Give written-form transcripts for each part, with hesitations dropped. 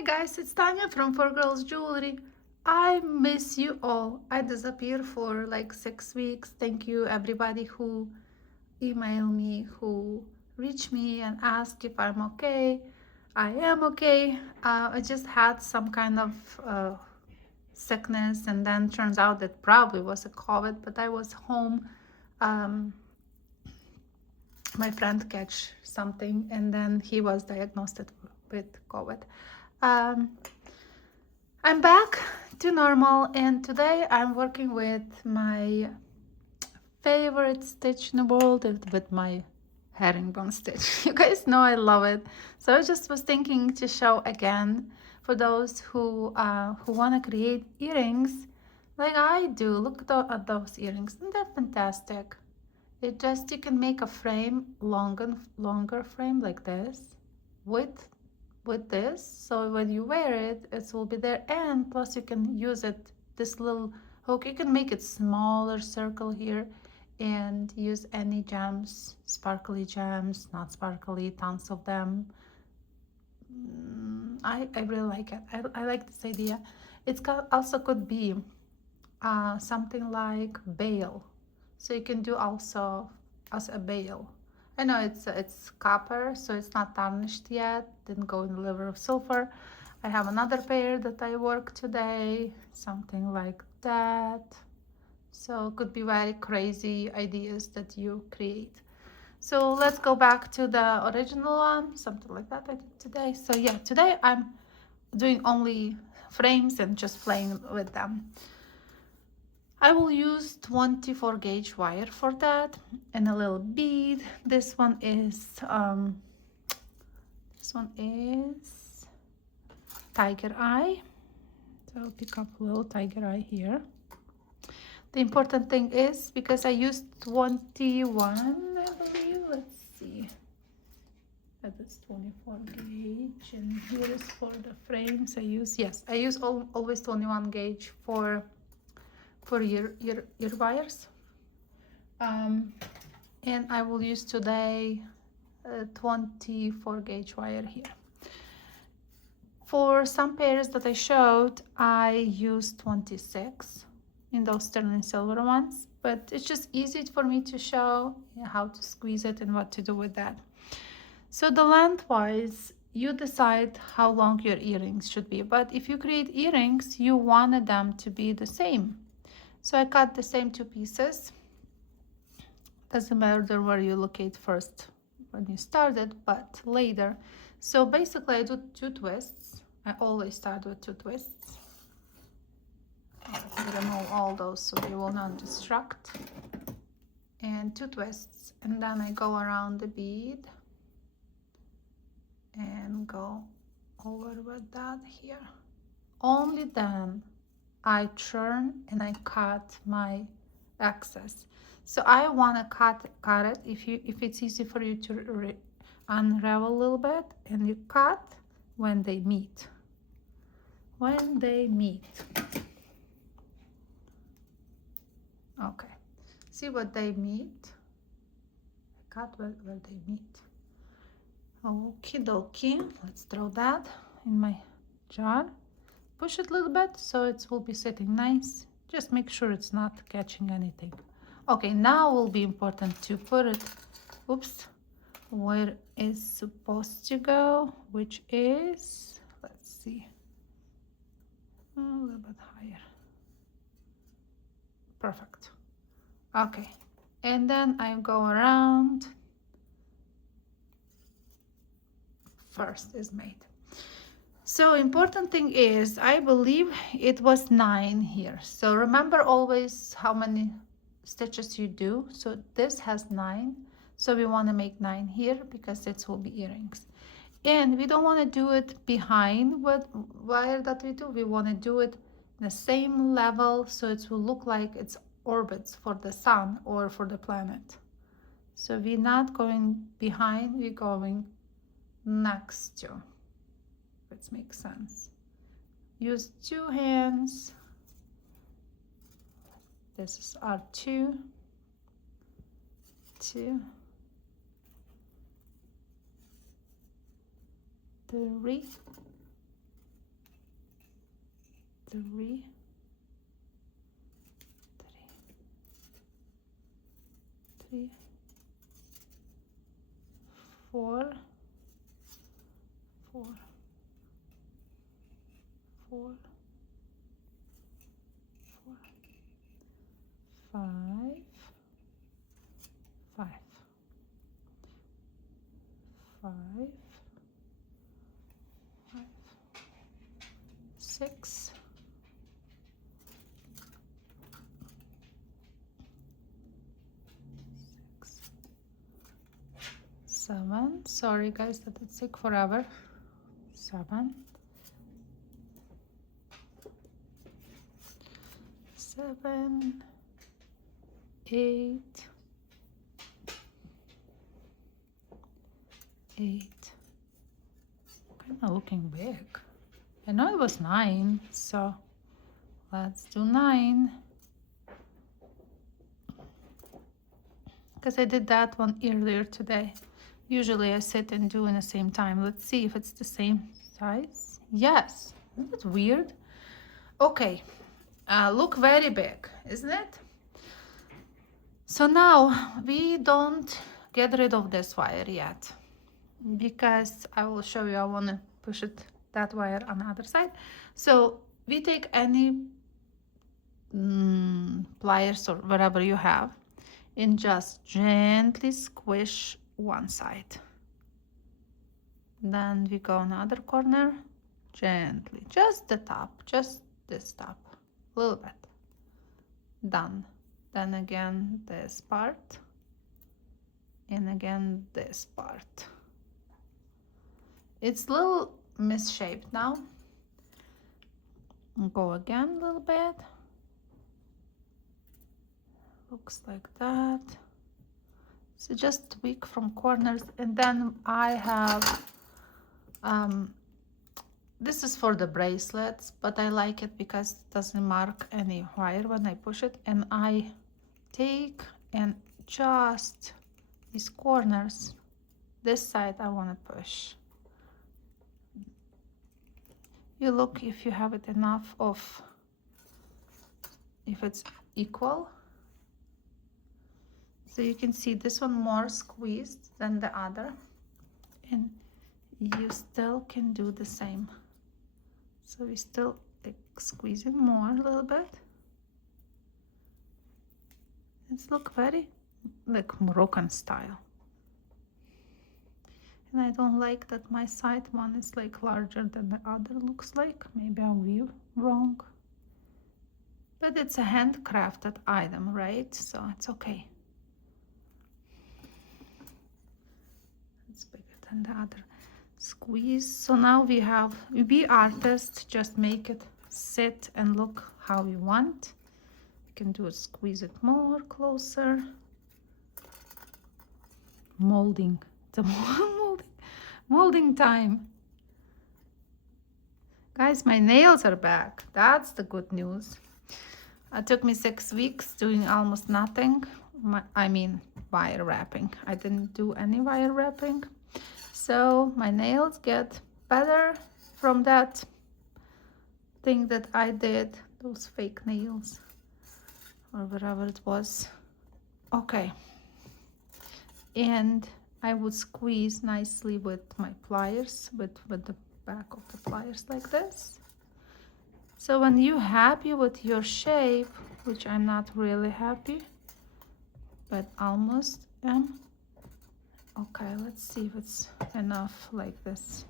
Hey guys, it's Tanya from 4 Girls Jewelry. I miss you all. I disappeared for like 6 weeks. Thank you everybody who emailed me, who reached me and asked if I'm okay. I am okay. I just had some kind of sickness, and then turns out that probably was a COVID, but I was home. Um, my friend catch something, and then he was diagnosed with COVID. Um, I'm back to normal, and today I'm working with my favorite stitch in the world, with my herringbone stitch. You guys know I love it. So I just was thinking to show again for those who want to create earrings like I do. Look at those earrings, and they're fantastic. It just, you can make a frame, longer frame like this with this, so when you wear it, it will be there, and plus you can use it, this little hook, you can make it smaller circle here and use any gems, sparkly gems, not sparkly, tons of them. I really like it. I like this idea. It's also could be something like bail, so you can do also as a bail. I know it's copper, so it's not tarnished yet, didn't go in the liver of silver. I have another pair that I work today, something like that. So it could be very crazy ideas that you create. So let's go back to the original one, something like that I did today. So yeah, today I'm doing only frames and just playing with them. I will use 24 gauge wire for that, and a little bead. This one is tiger eye. So I'll pick up a little tiger eye here. The important thing is, because I used 21, I believe, let's see, that is 24 gauge, and here is for the frames. I use always 21 gauge for ear wires. And I will use today 24 gauge wire here. For some pairs that I showed, I used 26 in those sterling silver ones, but it's just easy for me to show how to squeeze it and what to do with that. So the lengthwise, you decide how long your earrings should be, but if you create earrings, you wanted them to be the same. So I cut the same two pieces. Doesn't matter where you locate first when you started, but later. So basically I do 2 twists. I always start with 2 twists. I'll remove all those so they will not distract. And 2 twists, and then I go around the bead and go over with that here. Only then I turn and I cut my excess. So I want to cut it. If it's easy for you to unravel a little bit, and you cut when they meet. When they meet. Okay. See what they meet. Cut where they meet. Okie dokie. Let's throw that in my jar. Push it a little bit so it will be sitting nice. Just make sure it's not catching anything. Okay, now will be important to put it, where it's supposed to go, which is, let's see, a little bit higher. Perfect. Okay, and then I go around. First is made. So important thing is, I believe it was 9 here. So remember always how many stitches you do. So this has 9. So we want to make 9 here because it will be earrings. And we don't want to do it behind what wire that we do. We want to do it in the same level, so it will look like it's orbits for the sun or for the planet. So we're not going behind, we're going next to. Let's make sense. Use 2 hands. This is our 2, 2, 3, 3, 3, 4, 4, 4, 4, 5, 5, 5, 5, 6, 7. Sorry guys that it took forever. 7, 7, 8, 8. Kind of looking big. I know it was 9, so let's do 9. Because I did that one earlier today. Usually I sit and do in the same time. Let's see if it's the same size. Yes. Isn't that weird? Okay. Look very big, isn't it? So now we don't get rid of this wire yet, because I will show you. I want to push it that wire on the other side. So we take any pliers or whatever you have and just gently squish one side. Then we go on the other corner, gently, just the top, just this top, a little bit. Done. Then again this part, and again this part. It's a little misshaped now. Go again a little bit. Looks like that. So just tweak from corners. And then I have this is for the bracelets, but I like it because it doesn't mark any wire when I push it. And I take and just these corners, this side I want to push. You look if you have it enough of, if it's equal. So you can see this one more squeezed than the other, and you still can do the same. So we still like squeezing more a little bit. It's look very like Moroccan style. And I don't like that my side one is like larger than the other looks like. Maybe I'll view wrong. But it's a handcrafted item, right? So it's okay. It's bigger than the other. Squeeze. So now we have, be artists, just make it sit and look how you want. You can do it, squeeze it more closer. Molding. The molding time. Guys, my nails are back. That's the good news. It took me 6 weeks doing almost nothing. I mean wire wrapping. I didn't do any wire wrapping. So my nails get better from that thing that I did, those fake nails or whatever it was. Okay. And I would squeeze nicely with my pliers, with the back of the pliers like this. So when you're happy with your shape, which I'm not really happy, but almost am. Okay, let's see if it's enough like this.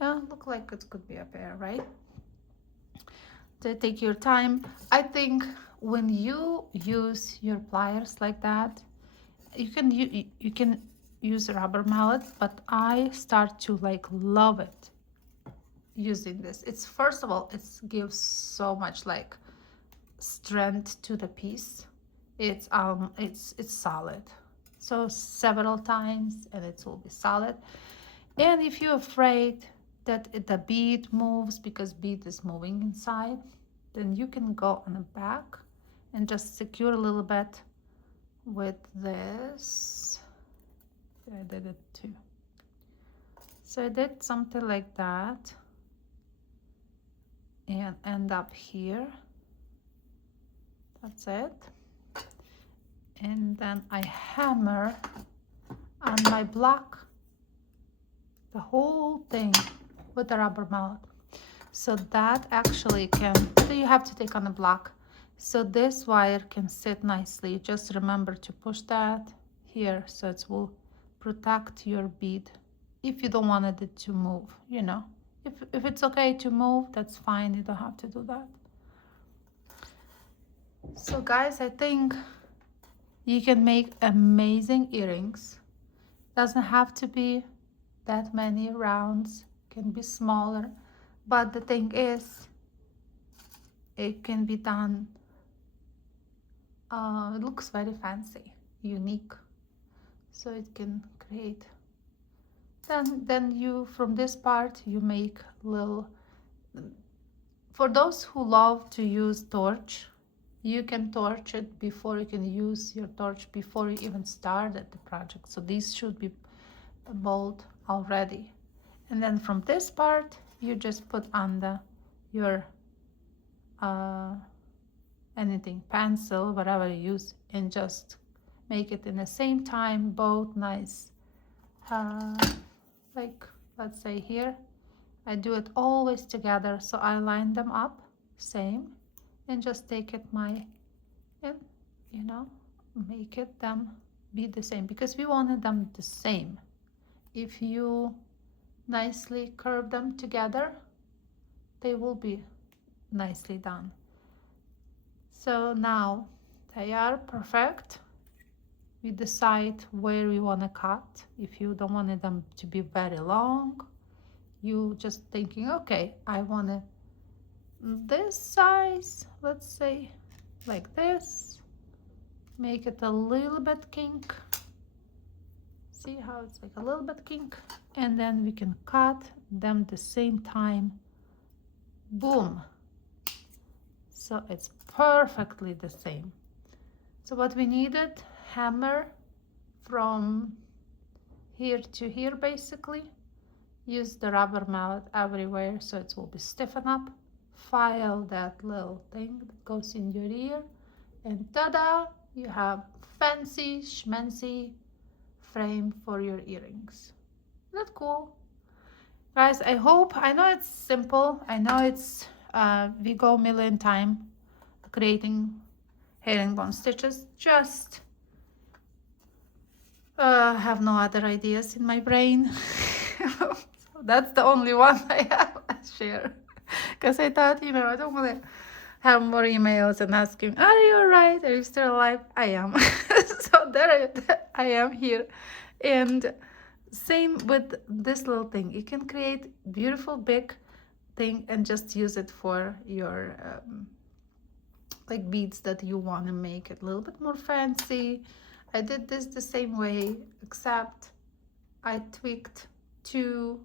Yeah, look like it could be a pair, right? So take your time. I think when you use your pliers like that, you can use a rubber mallet, but I start to like love it using this. It's, first of all, it gives so much like strength to the piece. It's solid. So several times and it will be solid. And if you're afraid that the bead moves, because bead is moving inside, then you can go on the back and just secure a little bit with this. I did it too. So I did something like that. and end up here. That's it. And then I hammer on my block the whole thing with a rubber mallet. So that actually can, so you have to take on the block. So this wire can sit nicely. Just remember to push that here so it will protect your bead if you don't want it to move, you know. If it's okay to move, that's fine. You don't have to do that. So guys, I think you can make amazing earrings. Doesn't have to be that many rounds, can be smaller, but the thing is it can be done, it looks very fancy, unique, so it can create, then you, from this part, you make little, for those who love to use torch, you can torch it before, you can use your torch before you even started the project. So these should be bold already. And then from this part, you just put on your anything, pencil, whatever you use, and just make it in the same time, both nice. Like, let's say here, I do it always together, so I line them up, same, and just take it and, you know, make it them be the same, because we wanted them the same. If you nicely curve them together, they will be nicely done. So now they are perfect. We decide where we want to cut. If you don't want them to be very long, you just thinking, okay, I want it this size, let's say like this, make it a little bit kink. See how it's like a little bit kink, and then we can cut them the same time. Boom. So it's perfectly the same. So what we needed, hammer from here to here, basically. Use the rubber mallet everywhere so it will be stiffened up. File that little thing that goes in your ear, and ta-da, you have fancy schmancy frame for your earrings. Isn't that cool? Guys, I hope, I know it's simple, I know it's we go a million times creating herringbone stitches, just have no other ideas in my brain. So that's the only one I have to share, because I thought, you know, I don't want to have more emails and asking, are you all right, are you still alive? I am. So there I am here. And same with this little thing, you can create beautiful big thing and just use it for your like beads that you want to make it a little bit more fancy. I did this the same way, except I tweaked two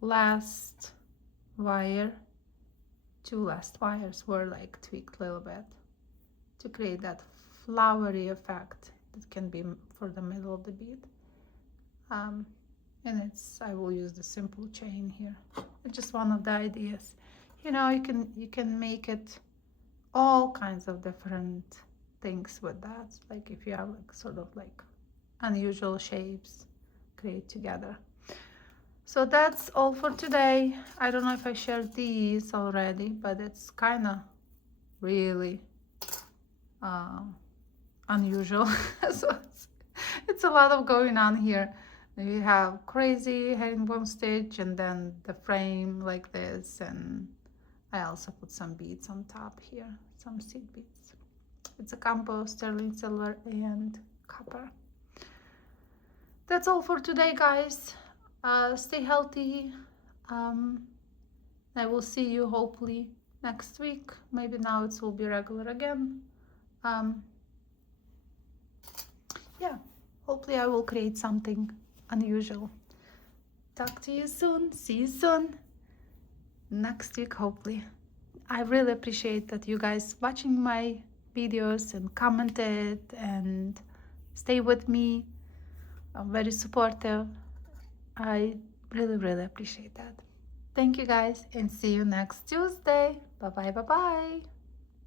last wires were like tweaked a little bit to create that flowery effect that can be for the middle of the bead. And I will use the simple chain here. It's just one of the ideas. You know, you can make it all kinds of different things with that. Like if you have like sort of like unusual shapes, create together. So that's all for today. I don't know if I shared these already, but it's kind of really unusual. So it's a lot of going on here. We have crazy herringbone stitch, and then the frame like this, and I also put some beads on top here, some seed beads. It's a combo sterling silver and copper. That's all for today, guys. Stay healthy. I will see you hopefully next week. Maybe now it will be regular again. Yeah, hopefully I will create something unusual. Talk to you soon. See you soon. Next week, hopefully. I really appreciate that you guys watching my videos and commented and stay with me. I'm very supportive. I really, really appreciate that. Thank you guys and see you next Tuesday. Bye bye, bye bye.